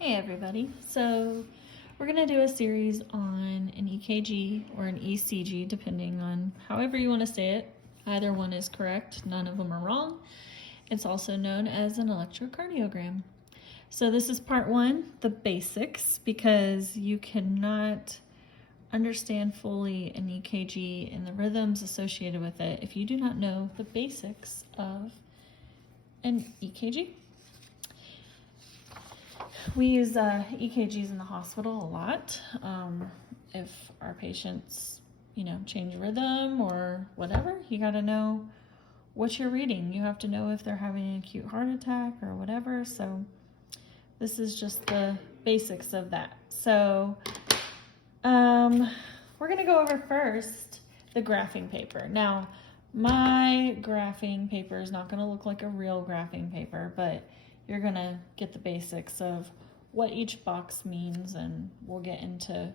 Hey everybody, so we're going to do a series on an EKG or an ECG depending on however you want to say it. Either one is correct, none of them are wrong. It's also known as an electrocardiogram. So this is part one, the basics, because you cannot understand fully an EKG and the rhythms associated with it if you do not know the basics of an EKG. We use EKGs in the hospital a lot. If our patients, change rhythm or whatever, you got to know what you're reading. You have to know if they're having an acute heart attack or whatever. So this is just the basics of that. So we're going to go over first the graphing paper. Now, my graphing paper is not going to look like a real graphing paper, but you're going to get the basics of what each box means, and we'll get into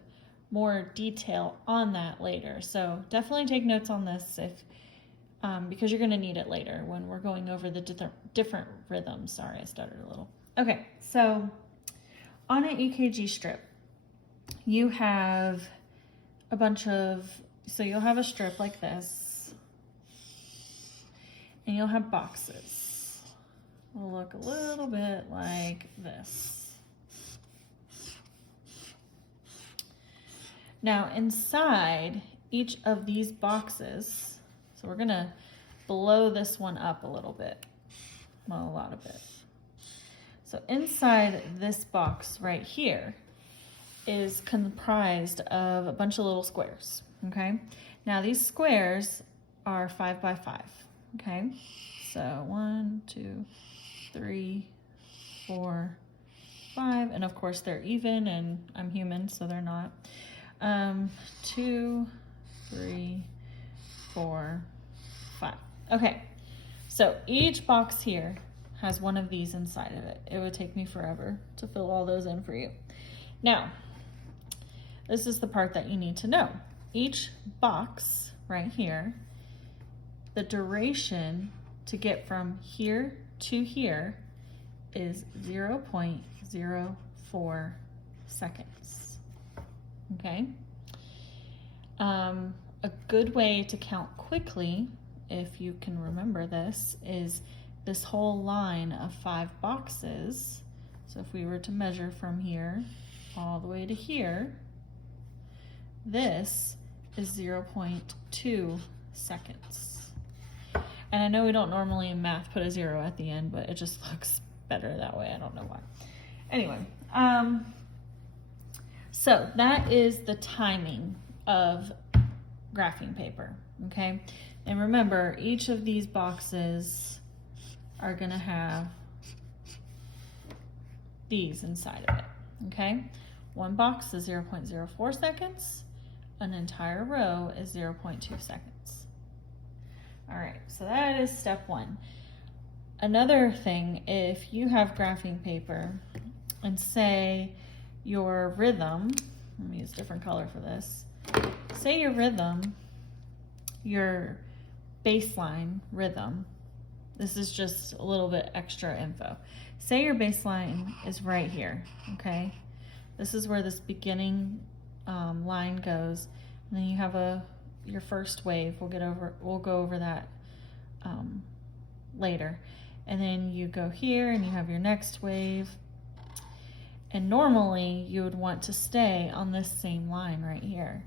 more detail on that later. So definitely take notes on this because you're going to need it later when we're going over the different rhythms. Sorry, I stuttered a little. Okay, so on an EKG strip, you have a bunch of, so you'll have a strip like this, and you'll have boxes. Will look a little bit like this. Now inside each of these boxes, so we're gonna blow this one up a little bit, well, a lot of it. So inside this box right here is comprised of a bunch of little squares, okay? Now these squares are 5 by 5, okay? So 1, 2, 3, 4, 5, and of course they're even, and I'm human, so they're not. 2, 3, 4, 5. Okay, so each box here has one of these inside of it. It would take me forever to fill all those in for you. Now, this is the part that you need to know. Each box right here, the duration to get from here to here is 0.04 seconds. Okay. A good way to count quickly, if you can remember this, is this whole line of 5 boxes. So if we were to measure from here all the way to here, this is 0.2 seconds. And I know we don't normally in math put a 0 at the end, but it just looks better that way. I don't know why. Anyway, so that is the timing of graphing paper, okay? And remember, each of these boxes are gonna have these inside of it, okay? One box is 0.04 seconds. An entire row is 0.2 seconds. All right, so that is step one. Another thing, if you have graphing paper and say your rhythm, let me use a different color for this. Say your rhythm, your baseline rhythm, this is just a little bit extra info. Say your baseline is right here, okay? This is where this beginning line goes, and then you have your first wave. We'll go over that later. And then you go here and you have your next wave. And normally you would want to stay on this same line right here.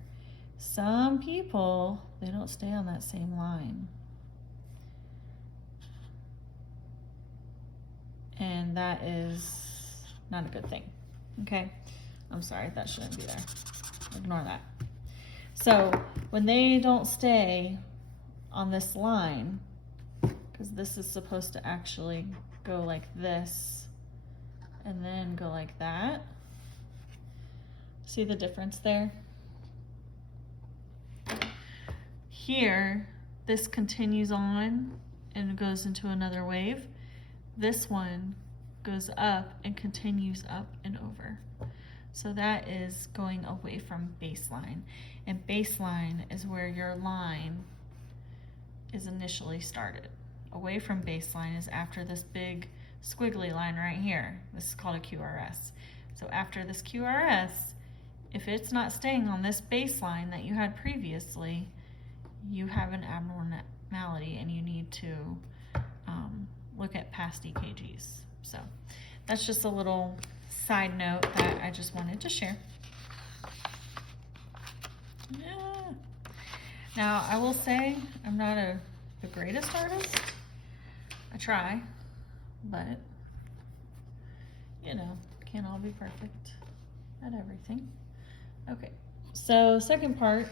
Some people, they don't stay on that same line. And that is not a good thing, okay? I'm sorry, that shouldn't be there. Ignore that. So when they don't stay on this line, because this is supposed to actually go like this and then go like that. See the difference there? Here, this continues on and goes into another wave. This one goes up and continues up and over. So that is going away from baseline. And baseline is where your line is initially started. Away from baseline is after this big squiggly line right here. This is called a QRS. So after this QRS, if it's not staying on this baseline that you had previously, you have an abnormality and you need to look at past EKGs. So that's just a little side note that I just wanted to share. Yeah. Now, I will say I'm not the greatest artist. I try, but, you know, can't all be perfect at everything. Okay, so second part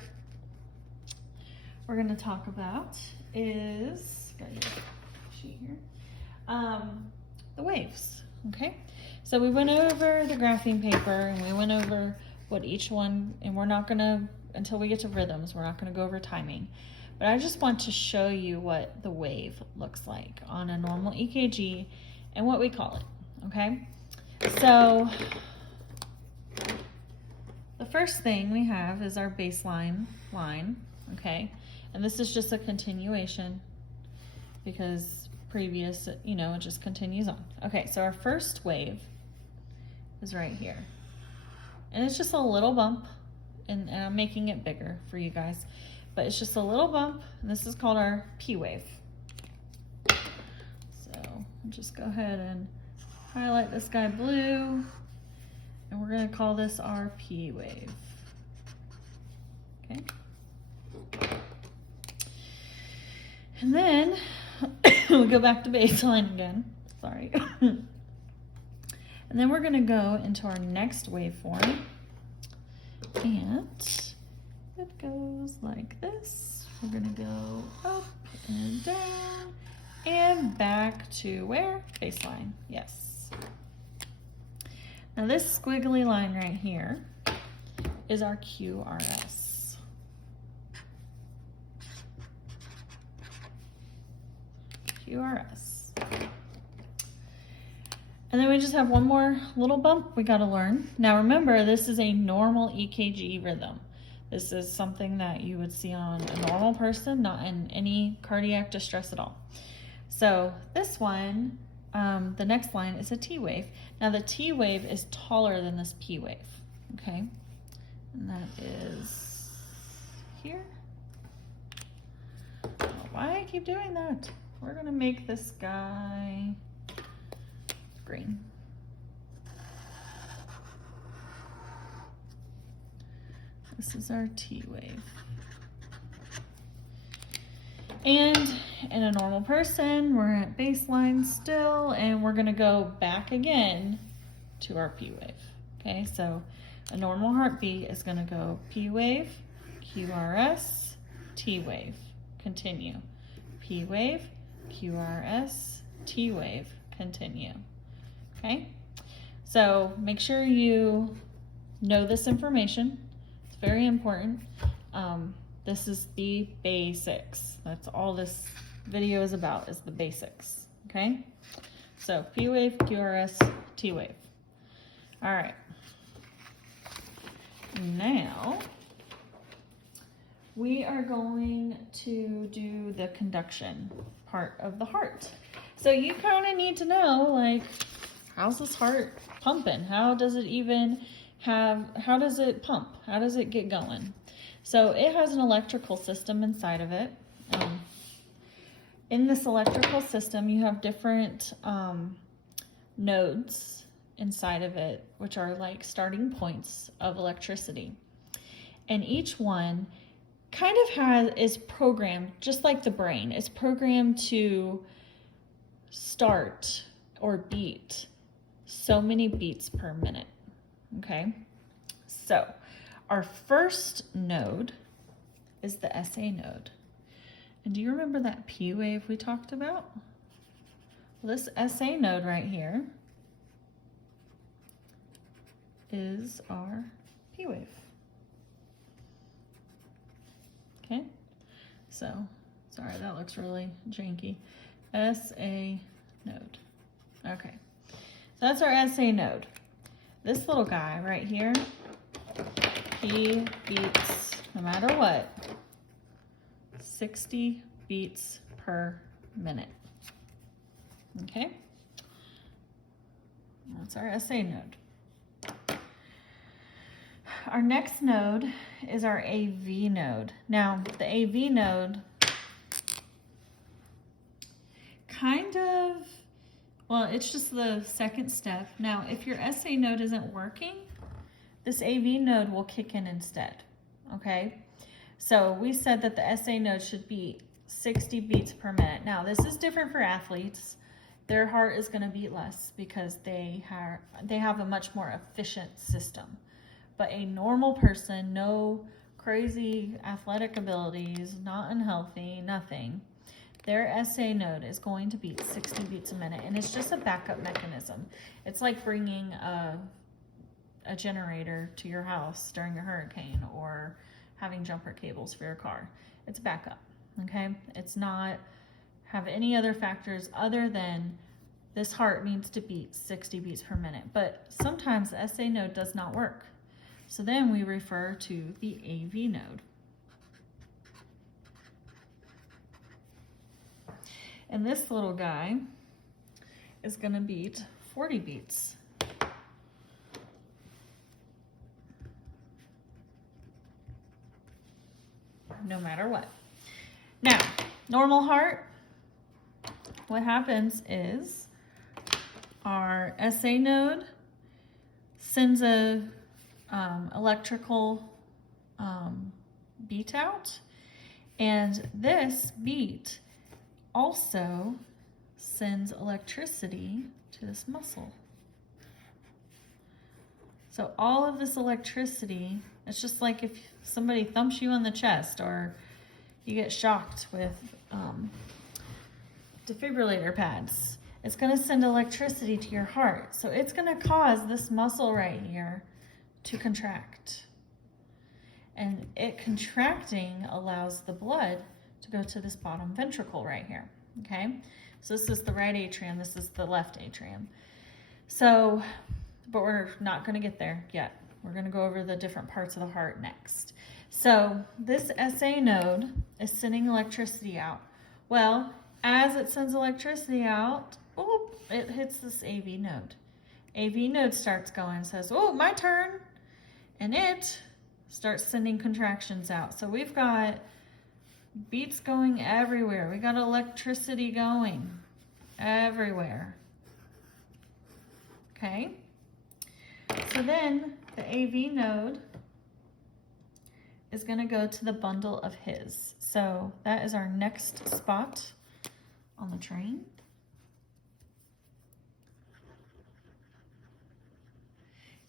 we're going to talk about is, got your sheet here, the waves, okay? So we went over the graphing paper and we went over what each one, and we're not going to, until we get to rhythms, we're not going to go over timing. But I just want to show you what the wave looks like on a normal EKG and what we call it, okay? So the first thing we have is our baseline line, okay? And this is just a continuation because previous, you know, it just continues on. Okay, so our first wave is right here. And it's just a little bump, and I'm making it bigger for you guys, but it's just a little bump, and this is called our P wave. So I'll just go ahead and highlight this guy blue, and we're gonna call this our P wave, okay? And then we go back to baseline again, sorry. And then we're gonna go into our next waveform, and it goes like this. We're gonna go up and down and back to where? Baseline, yes. Now this squiggly line right here is our QRS. QRS. And then we just have one more little bump we got to learn. Now remember, this is a normal EKG rhythm. This is something that you would see on a normal person, not in any cardiac distress at all. So this one, the next line is a T wave. Now the T wave is taller than this P wave, okay? And that is here. I don't know why I keep doing that. We're gonna make this guy green. This is our T wave. And in a normal person, we're at baseline still, and we're gonna go back again to our P wave. Okay, so a normal heartbeat is gonna go P wave, QRS, T wave, continue. P wave, QRS, T wave, continue. Okay, so make sure you know this information. It's very important. This is the basics. That's all this video is about, is the basics. Okay, so P wave, QRS, T wave. All right, now we are going to do the conduction part of the heart. So you kind of need to know, like, how's this heart pumping? How does it even how does it pump? How does it get going? So it has an electrical system inside of it. In this electrical system, you have different nodes inside of it, which are like starting points of electricity. And each one kind of is programmed, just like the brain, it's programmed to start or beat so many beats per minute. Okay, so our first node is the SA node. And do you remember that P wave we talked about? Well, this SA node right here is our P wave. Okay, so, sorry, that looks really janky. SA node. Okay, so that's our SA node. This little guy right here, he beats, no matter what, 60 beats per minute. Okay, that's our SA node. our next node is our AV node. Now, the AV node well, it's just the second step. Now, if your SA node isn't working, this AV node will kick in instead, okay? So we said that the SA node should be 60 beats per minute. Now, this is different for athletes. Their heart is gonna beat less because they have a much more efficient system. But a normal person, no crazy athletic abilities, not unhealthy, nothing, their SA node is going to beat 60 beats a minute, and it's just a backup mechanism. It's like bringing a generator to your house during a hurricane or having jumper cables for your car. It's backup, okay? It's not have any other factors other than this heart needs to beat 60 beats per minute. But sometimes the SA node does not work. So then we refer to the AV node. And this little guy is gonna beat 40 beats. No matter what. Now, normal heart, what happens is our SA node sends a electrical beat out, and this beat also sends electricity to this muscle. So all of this electricity, it's just like if somebody thumps you on the chest or you get shocked with defibrillator pads. It's gonna send electricity to your heart. So it's gonna cause this muscle right here to contract. And it contracting allows the blood to go to this bottom ventricle right here, okay? So this is the right atrium, this is the left atrium. So, but we're not gonna get there yet. We're gonna go over the different parts of the heart next. So this SA node is sending electricity out. Well, as it sends electricity out, oh, it hits this AV node. AV node starts going, says, oh, my turn. And it starts sending contractions out. So we've got beats going everywhere. We got electricity going everywhere. Okay? So then the AV node is going to go to the bundle of His. So that is our next spot on the train.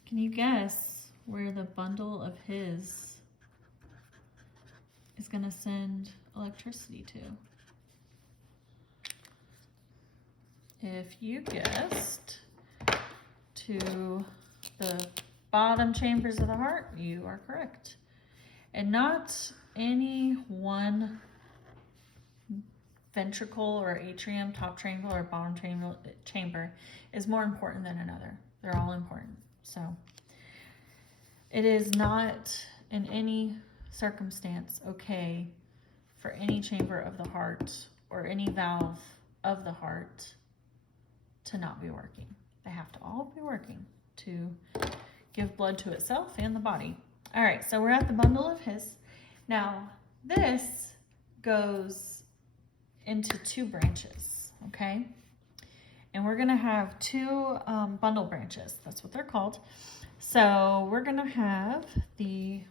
Can you guess where the bundle of His is going to send electricity to? If you guessed to the bottom chambers of the heart, you are correct. And not any one ventricle or atrium, top chamber or bottom chamber is more important than another. They're all important. So it is not in any circumstance okay for any chamber of the heart or any valve of the heart to not be working. They have to all be working to give blood to itself and the body. All right, so we're at the bundle of His. Now, this goes into two branches, okay? And we're gonna have two bundle branches. That's what they're called. So we're gonna have the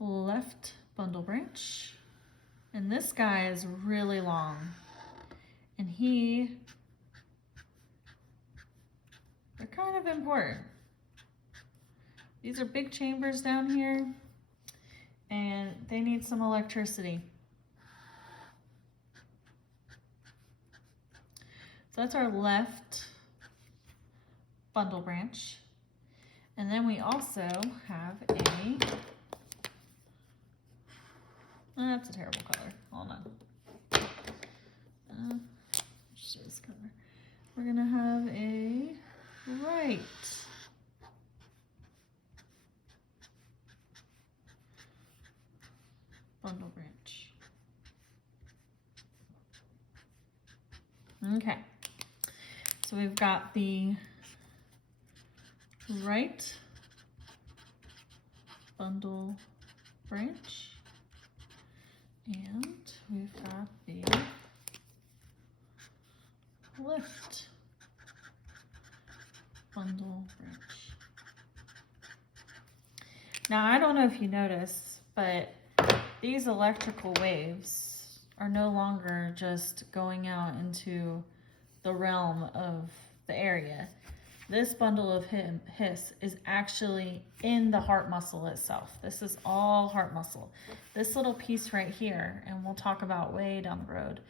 left bundle branch. And this guy is really long. And they're kind of important. These are big chambers down here, and they need some electricity. So that's our left bundle branch. And then we also have that's a terrible color. Hold on. Show this color. We're gonna have a right bundle branch. Okay, so we've got the right bundle branch. And we've got the left bundle branch. Now, I don't know if you notice, but these electrical waves are no longer just going out into the realm of the area. This bundle of His is actually in the heart muscle itself. This is all heart muscle. This little piece right here, and we'll talk about way down the road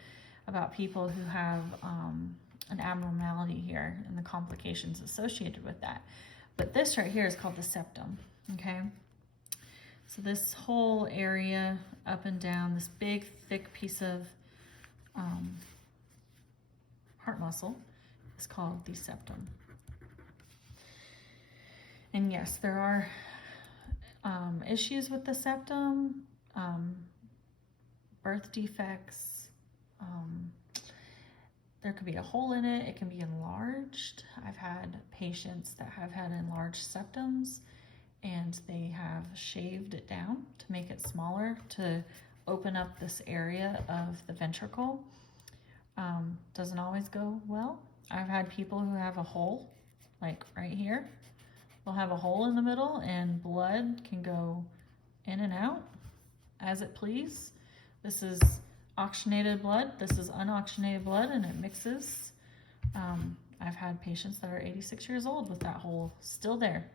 about people who have an abnormality here and the complications associated with that. But this right here is called the septum, okay? So this whole area up and down, this big, thick piece of heart muscle is called the septum. And yes, there are issues with the septum, birth defects. There could be a hole in it. It can be enlarged. I've had patients that have had enlarged septums, and they have shaved it down to make it smaller to open up this area of the ventricle. Doesn't always go well. I've had people who have a hole, like right here. They'll have a hole in the middle and blood can go in and out as it please. This is oxygenated blood. This is unoxygenated blood, and it mixes. I've had patients that are 86 years old with that hole still there,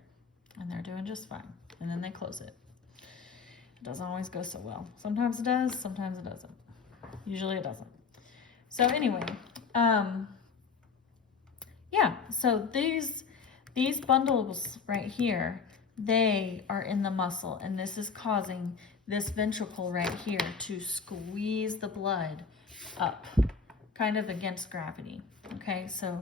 and they're doing just fine. And then they close it. It doesn't always go so well. Sometimes it does, sometimes it doesn't. Usually it doesn't. So anyway, yeah, so these bundles right here, they are in the muscle, and this is causing this ventricle right here to squeeze the blood up, kind of against gravity, okay? So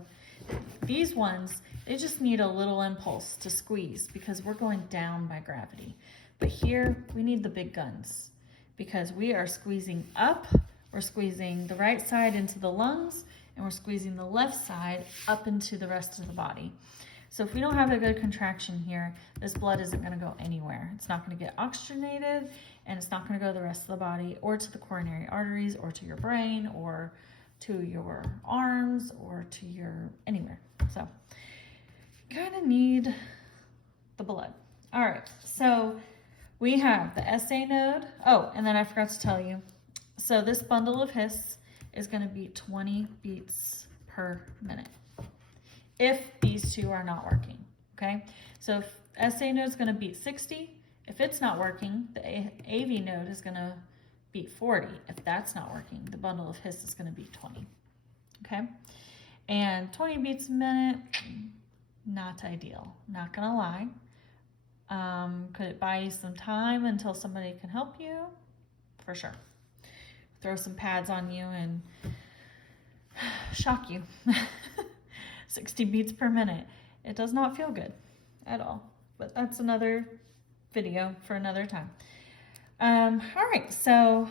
these ones, they just need a little impulse to squeeze because we're going down by gravity. But here, we need the big guns because we are squeezing up, we're squeezing the right side into the lungs, and we're squeezing the left side up into the rest of the body. So if we don't have a good contraction here, this blood isn't going to go anywhere. It's not going to get oxygenated, and it's not going to go to the rest of the body or to the coronary arteries or to your brain or to your arms or to your anywhere. So you kind of need the blood. All right, so we have the SA node. Oh, and then I forgot to tell you. So this bundle of His is going to be 20 beats per minute if these two are not working, okay? So if SA node is going to beat 60. If it's not working, the AV node is going to beat 40. If that's not working, the bundle of His is going to beat 20, okay? And 20 beats a minute, not ideal, not going to lie. Could it buy you some time until somebody can help you? For sure. Throw some pads on you and shock you. 60 beats per minute. It does not feel good at all, but that's another video for another time. All right, so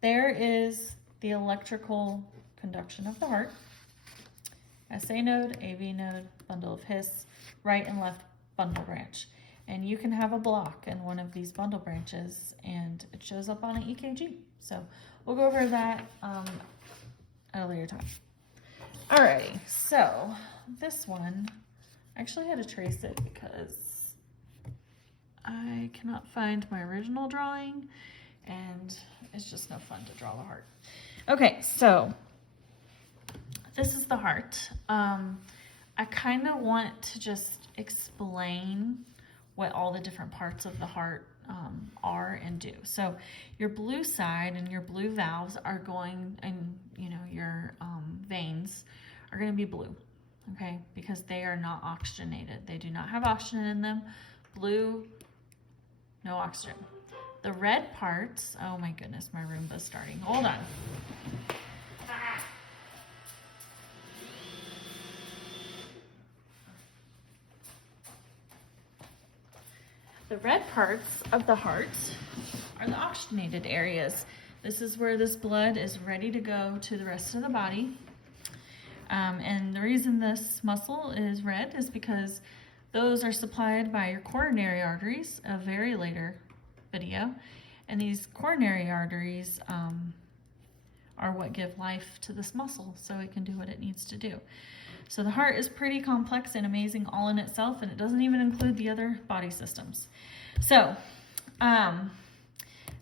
there is the electrical conduction of the heart. SA node, AV node, bundle of His, right and left bundle branch. And you can have a block in one of these bundle branches and it shows up on an EKG. So we'll go over that at a later time. Alrighty, so this one, I actually had to trace it because I cannot find my original drawing and it's just no fun to draw the heart. Okay, so this is the heart. I kind of want to just explain what all the different parts of the heart are and do. So your blue side and your blue valves are going, and you know, your veins are going to be blue, okay, because they are not oxygenated. They do not have oxygen in them. Blue, no oxygen. The red parts, oh my goodness, my Roomba's starting. Hold on. The red parts of the heart are the oxygenated areas. This is where this blood is ready to go to the rest of the body. And the reason this muscle is red is because Those are supplied by your coronary arteries, a very later video. And these coronary arteries are what give life to this muscle so it can do what it needs to do. So the heart is pretty complex and amazing all in itself, and it doesn't even include the other body systems. So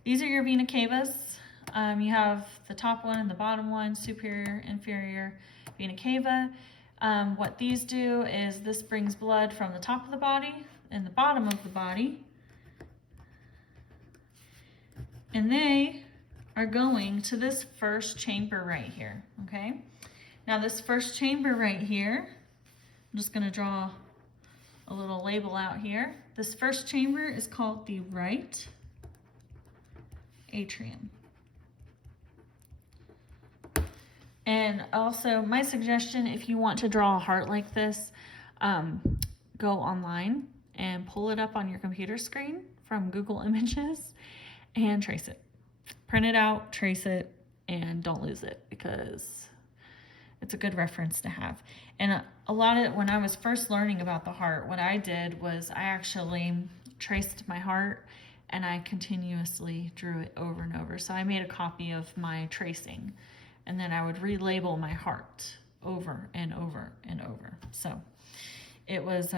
these are your vena cavas. You have the top one and the bottom one, superior, inferior vena cava. What these do is this brings blood from the top of the body and the bottom of the body, and they are going to this first chamber right here, okay? Now this first chamber right here, I'm just gonna draw a little label out here. This first chamber is called the right atrium. And also my suggestion, if you want to draw a heart like this, go online and pull it up on your computer screen from Google Images and trace it. Print it out, trace it, and don't lose it because it's a good reference to have. And a lot of, when I was first learning about the heart, what I did was I actually traced my heart and I continuously drew it over and over. So I made a copy of my tracing, and then I would relabel my heart over and over and over. So it was,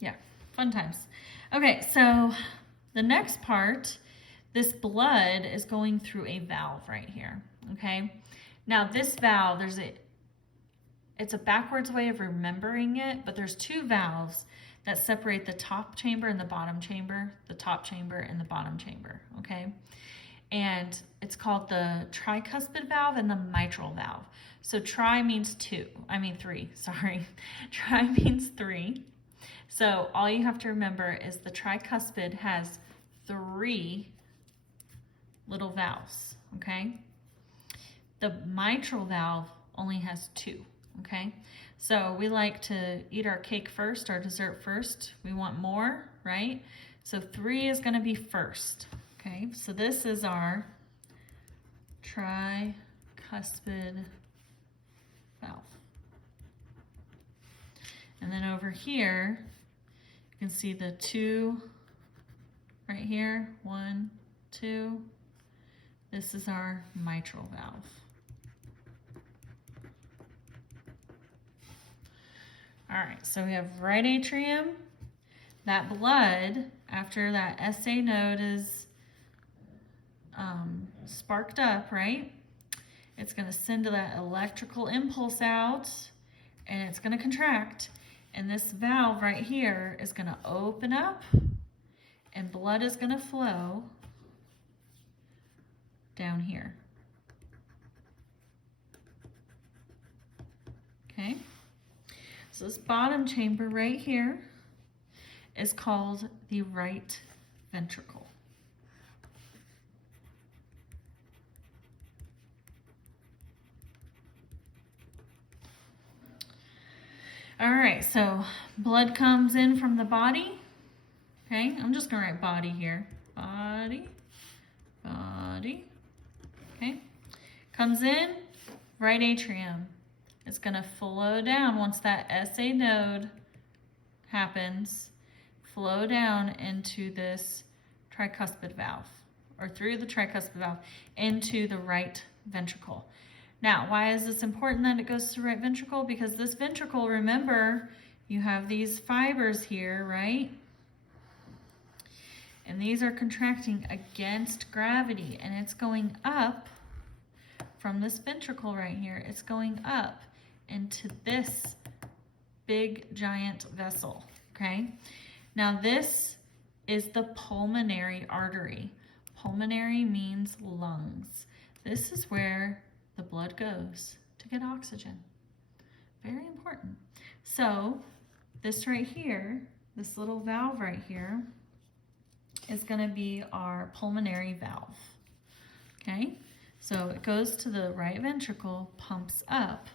yeah, fun times. Okay, so the next part, this blood is going through a valve right here, okay? Now this valve, it's a backwards way of remembering it, but there's two valves that separate the top chamber and the bottom chamber, the top chamber and the bottom chamber, okay? And it's called the tricuspid valve and the mitral valve. So tri means three, sorry. Tri means three. So all you have to remember is the tricuspid has 3 little valves, okay? The mitral valve only has 2, okay? So we like to eat our cake first, our dessert first. We want more, right? So 3 is gonna be first, okay? So this is our tricuspid valve. And then over here, you can see the 2 right here, 1, 2. This is our mitral valve. All right, so we have right atrium. That blood, after that SA node is sparked up, right? It's gonna send that electrical impulse out and it's gonna contract. And this valve right here is gonna open up and blood is gonna flow down here. Okay, so this bottom chamber right here is called the right ventricle. All right, so blood comes in from the body. Okay, I'm just gonna write body here. Body, body. Okay, comes in, right atrium. It's gonna flow down once that SA node happens, flow down into this tricuspid valve, or through the tricuspid valve into the right ventricle. Now, why is this important that it goes to the right ventricle? Because this ventricle, remember, you have these fibers here, right? And these are contracting against gravity, and it's going up from this ventricle right here. It's going up into this big giant vessel, okay? Now this is the pulmonary artery. Pulmonary means lungs. This is where the blood goes to get oxygen. Very important. So this right here, this little valve right here, is gonna be our pulmonary valve, okay? So it goes to the right ventricle, pumps up,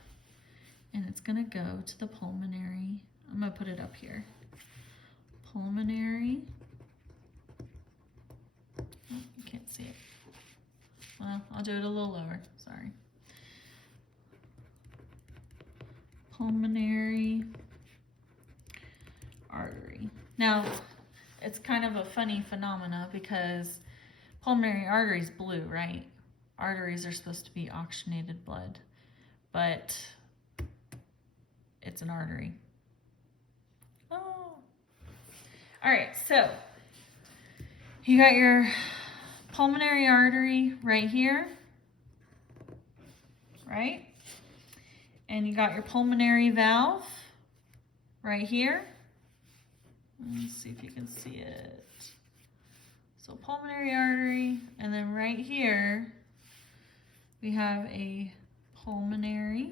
and it's gonna go to the pulmonary, I'm gonna put it up here. Pulmonary, oh, you can't see it. Well, I'll do it a little lower, sorry. Pulmonary Now, it's kind of a funny phenomena because pulmonary artery is blue, right? Arteries are supposed to be oxygenated blood, but it's an artery. Oh. All right, so you got your pulmonary artery right here, right? And you got your pulmonary valve right here. Let's see if you can see it. So pulmonary artery, and then right here, we have a pulmonary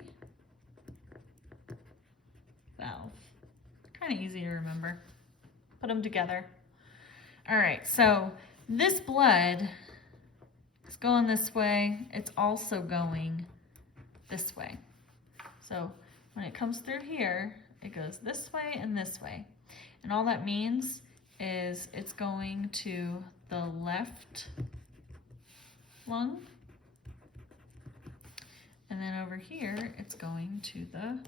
valve. Kind of easy to remember. Put them together. All right, so this blood is going this way. It's also going this way. So when it comes through here, it goes this way and this way. And all that means is it's going to the left lung. And then over here, it's going to the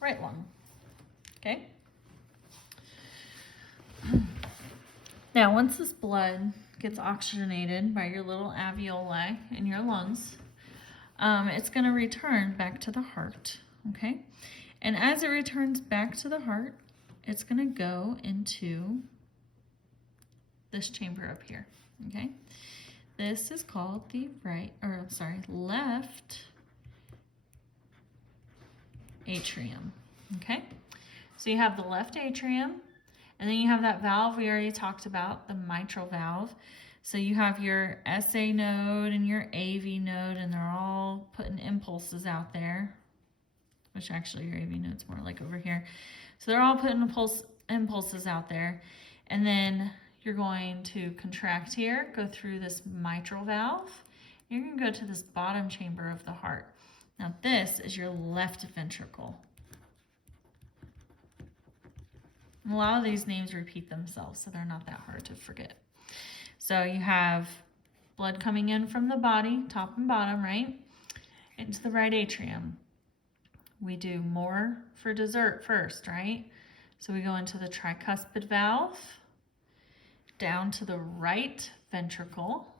right lung. Okay? Now, once this blood gets oxygenated by your little alveoli in your lungs, it's going to return back to the heart. Okay? And as it returns back to the heart, it's going to go into this chamber up here. Okay? This is called the left atrium. Okay? So you have the left atrium, and then you have that valve we already talked about, the mitral valve. So you have your SA node and your AV node, and they're all putting impulses out there, which actually your AV node's more like over here. So they're all putting impulses out there, and then you're going to contract here, go through this mitral valve. You're going to go to this bottom chamber of the heart. Now this is your left ventricle. A lot of these names repeat themselves, so they're not that hard to forget. So you have blood coming in from the body, top and bottom, right? Into the right atrium. We do more for dessert first, right? So we go into the tricuspid valve, down to the right ventricle.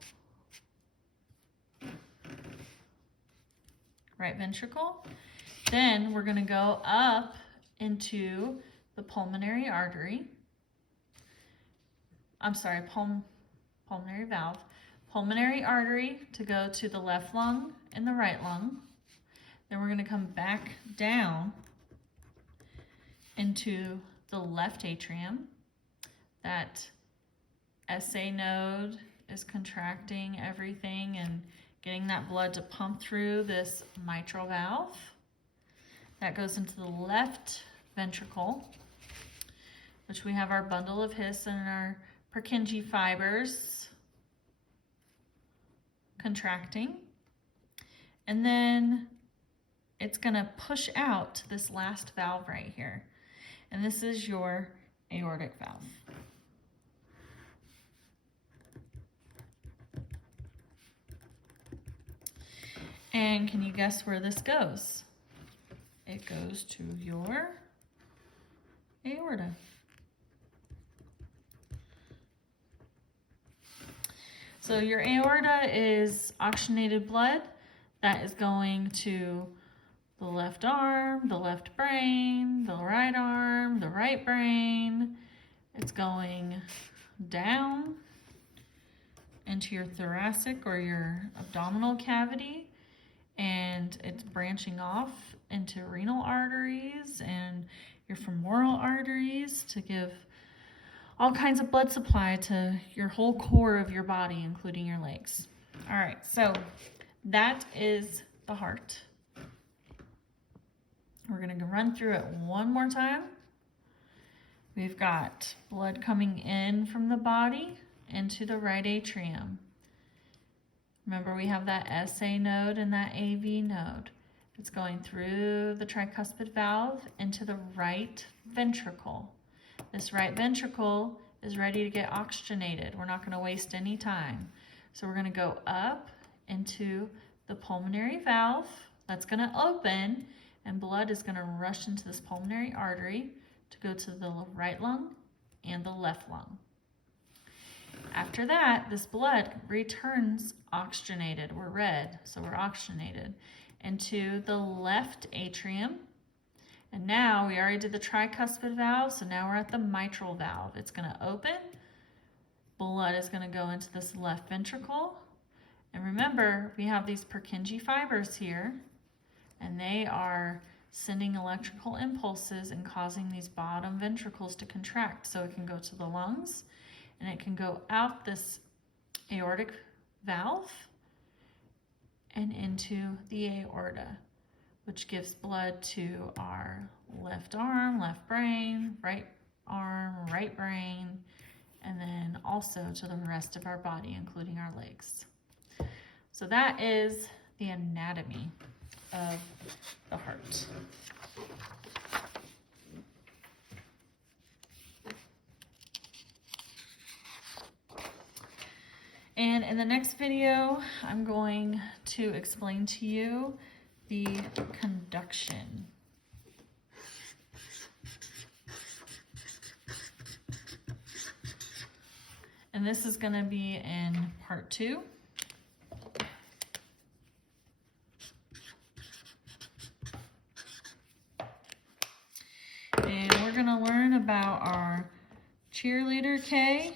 Right ventricle. Then we're going to go up into the pulmonary artery. I'm sorry, pulmonary valve. Pulmonary artery to go to the left lung and the right lung. Then we're going to come back down into the left atrium. That SA node is contracting everything and getting that blood to pump through this mitral valve. That goes into the left ventricle, which we have our bundle of His and our Purkinje fibers contracting. And then it's going to push out to this last valve right here. And this is your aortic valve. And can you guess where this goes? It goes to your aorta. So your aorta is oxygenated blood that is going to the left arm, the left brain, the right arm, the right brain. It's going down into your thoracic or your abdominal cavity, and it's branching off into renal arteries and your femoral arteries to give all kinds of blood supply to your whole core of your body, including your legs. All right, so that is the heart. We're going to run through it one more time. We've got blood coming in from the body into the right atrium. Remember, we have that SA node and that AV node. It's going through the tricuspid valve into the right ventricle. This right ventricle is ready to get oxygenated. We're not going to waste any time. So we're going to go up into the pulmonary valve. That's going to open, and blood is going to rush into this pulmonary artery to go to the right lung and the left lung. After that, this blood returns oxygenated, we're red, so we're oxygenated, into the left atrium. And now we already did the tricuspid valve, so now we're at the mitral valve. It's going to open, blood is going to go into this left ventricle. And remember, we have these Purkinje fibers here, and they are sending electrical impulses and causing these bottom ventricles to contract, so it can go to the lungs, and it can go out this aortic valve and into the aorta, which gives blood to our left arm, left brain, right arm, right brain, and then also to the rest of our body, including our legs. So that is the anatomy of the heart. And in the next video, I'm going to explain to you the conduction. And this is going to be in part 2. And we're going to learn about our cheerleader K.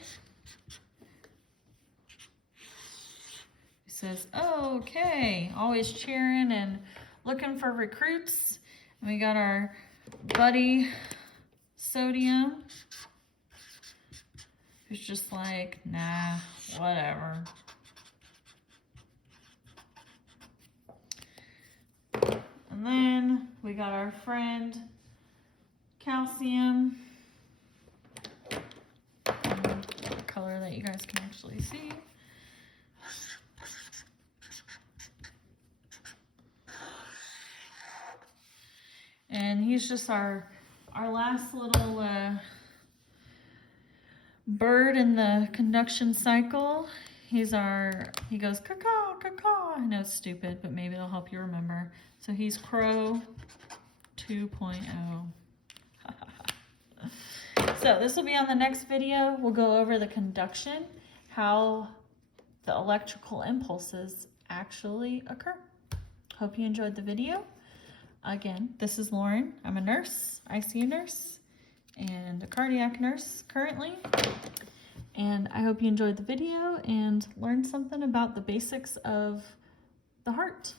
Says, oh, okay, always cheering and looking for recruits. And we got our buddy Sodium, who's just like, nah, whatever. And then we got our friend Calcium, the color that you guys can actually see. And he's just our last little bird in the conduction cycle. He goes caw, caw, caw. I know it's stupid, but maybe it'll help you remember. So he's Crow 2.0. So this will be on the next video. We'll go over the conduction, how the electrical impulses actually occur. Hope you enjoyed the video. Again, this is Lauren. I'm a nurse, ICU nurse, and a cardiac nurse currently. And I hope you enjoyed the video and learned something about the basics of the heart.